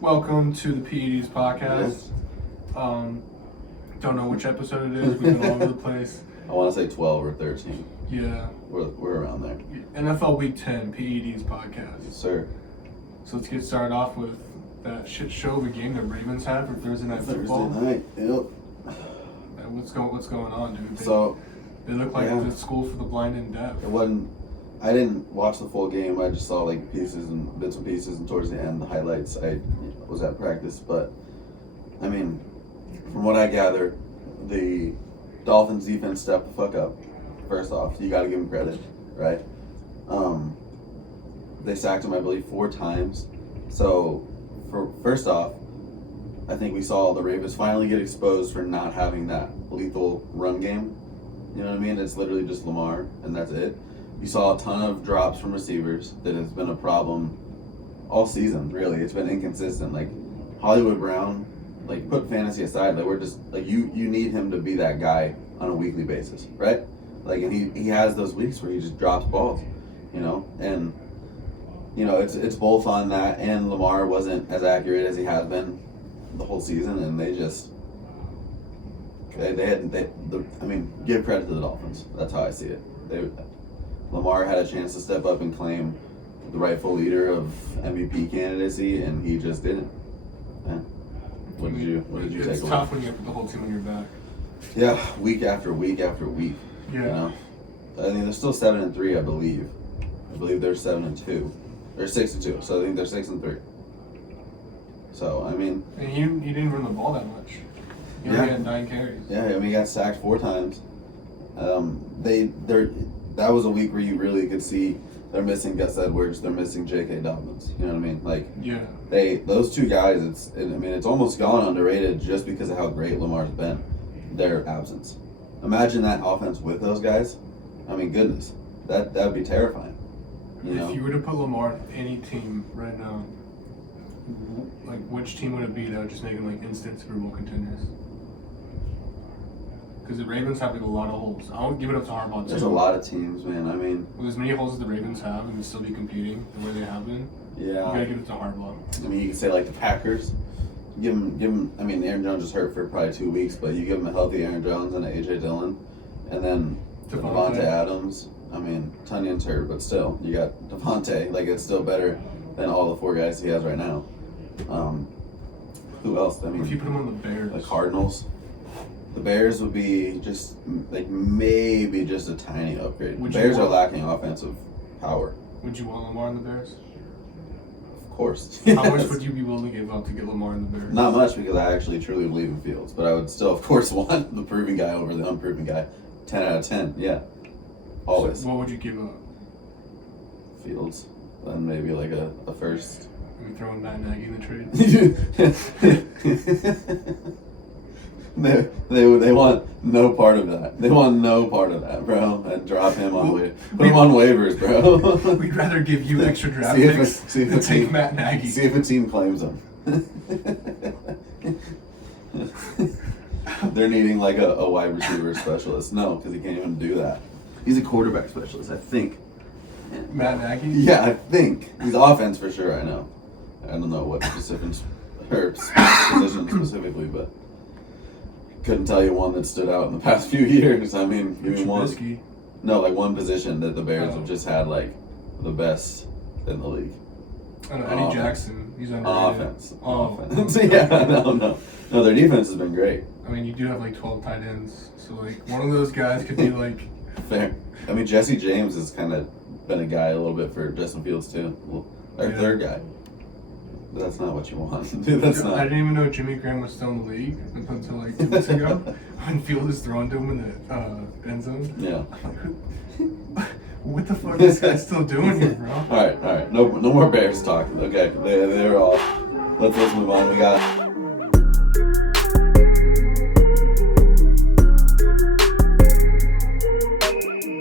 Welcome to the PEDs podcast. Don't know which episode it is. We've been all over the place. I want to say 12 or 13. Yeah. We're around there. NFL Week 10 PEDs podcast. Yes, sir. So let's get started off with that shit show of a game the Ravens had for Thursday Night Football. Thursday night, yep. What's going on, dude? They look like the school for the blind and deaf. I didn't watch the full game. I just saw like pieces and bits and pieces, and towards the end, the highlights. I was at practice, but I mean, from what I gather, the Dolphins defense stepped the fuck up. First off, you got to give them credit, right? They sacked him, I believe, 4 times. So, first off, I think we saw the Ravens finally get exposed for not having that lethal run game. You know what I mean? It's literally just Lamar, and that's it. You saw a ton of drops from receivers. That has been a problem all season, really. It's been inconsistent. Like, Hollywood Brown, like, put fantasy aside, like, we're just, like, you need him to be that guy on a weekly basis, right? Like, and he has those weeks where he just drops balls, you know? And, you know, it's both on that, and Lamar wasn't as accurate as he has been the whole season, and they just, give credit to the Dolphins. That's how I see it. Lamar had a chance to step up and claim the rightful leader of MVP candidacy, and he just didn't. Yeah. What did you take away? It's tough when you have the whole team on your back. Yeah, week after week after week. Yeah. You know? I mean, they're still 7-3, I believe. I believe they're 7-2. They're 6-2, so I think they're 6-3. So, I mean... And he didn't run the ball that much. He only had 9 carries. Yeah, I mean, he got sacked 4 times. That was a week where you really could see they're missing Gus Edwards, they're missing J.K. Dobbins. You know what I mean? Like, yeah. Those 2 guys, it's almost gone underrated just because of how great Lamar's been. Their absence. Imagine that offense with those guys. I mean, goodness, that would be terrifying. If you were to put Lamar on any team right now, like, which team would it be that would just make them like instant Super Bowl contenders? Because the Ravens have like a lot of holes. I won't give it up to Harbaugh too. There's a lot of teams, man. I mean, with as many holes as the Ravens have and still be competing the way they have been, you gotta give it to Harbaugh. I mean, you can say like the Packers. Give him. I mean, Aaron Jones is hurt for probably 2 weeks, but you give him a healthy Aaron Jones and an AJ Dillon, and then Devontae Adams. I mean, Tunyon's hurt, but still, you got Devontae. Like, it's still better than all the 4 guys he has right now. Who else? I mean, if you put him on the Bears, the Cardinals. The Bears would be just like maybe just a tiny upgrade. The Bears are lacking offensive power. Would you want Lamar in the Bears? Of course. How much would you be willing to give up to get Lamar in the Bears? Not much, because I actually truly believe in Fields, but I would still, of course, want the proven guy over the unproven guy. 10 out of 10, yeah. Always. So what would you give up? Fields. Then maybe like a first. Are you throwing Matt Nagy in the trade? They want no part of that. They want no part of that, bro. And drop him on put him on waivers, bro. We'd rather give you extra draft picks than take Matt Nagy. See if a team claims him. They're needing like a wide receiver specialist. No, because he can't even do that. He's a quarterback specialist, I think. Matt Nagy? Yeah, I think. He's offense for sure, I know. I don't know what position specifically, but couldn't tell you one that stood out in the past few years. I mean, give me one. No, like one position that the Bears have just had like the best in the league. I don't know, Eddie Jackson. He's underrated. Offense. Yeah, no. No, their defense has been great. I mean, you do have like 12 tight ends, so like one of those guys could be like... Fair. I mean, Jesse James has kind of been a guy a little bit for Justin Fields too. Their third guy. But that's not what you want. Dude, that's not. I didn't even know Jimmy Graham was still in the league until like 2 weeks ago when Fields was throwing to him in the end zone. Yeah. What the fuck is this guy still doing here, bro? All right. No more Bears talk. Okay, they're all. Let's move on. We got.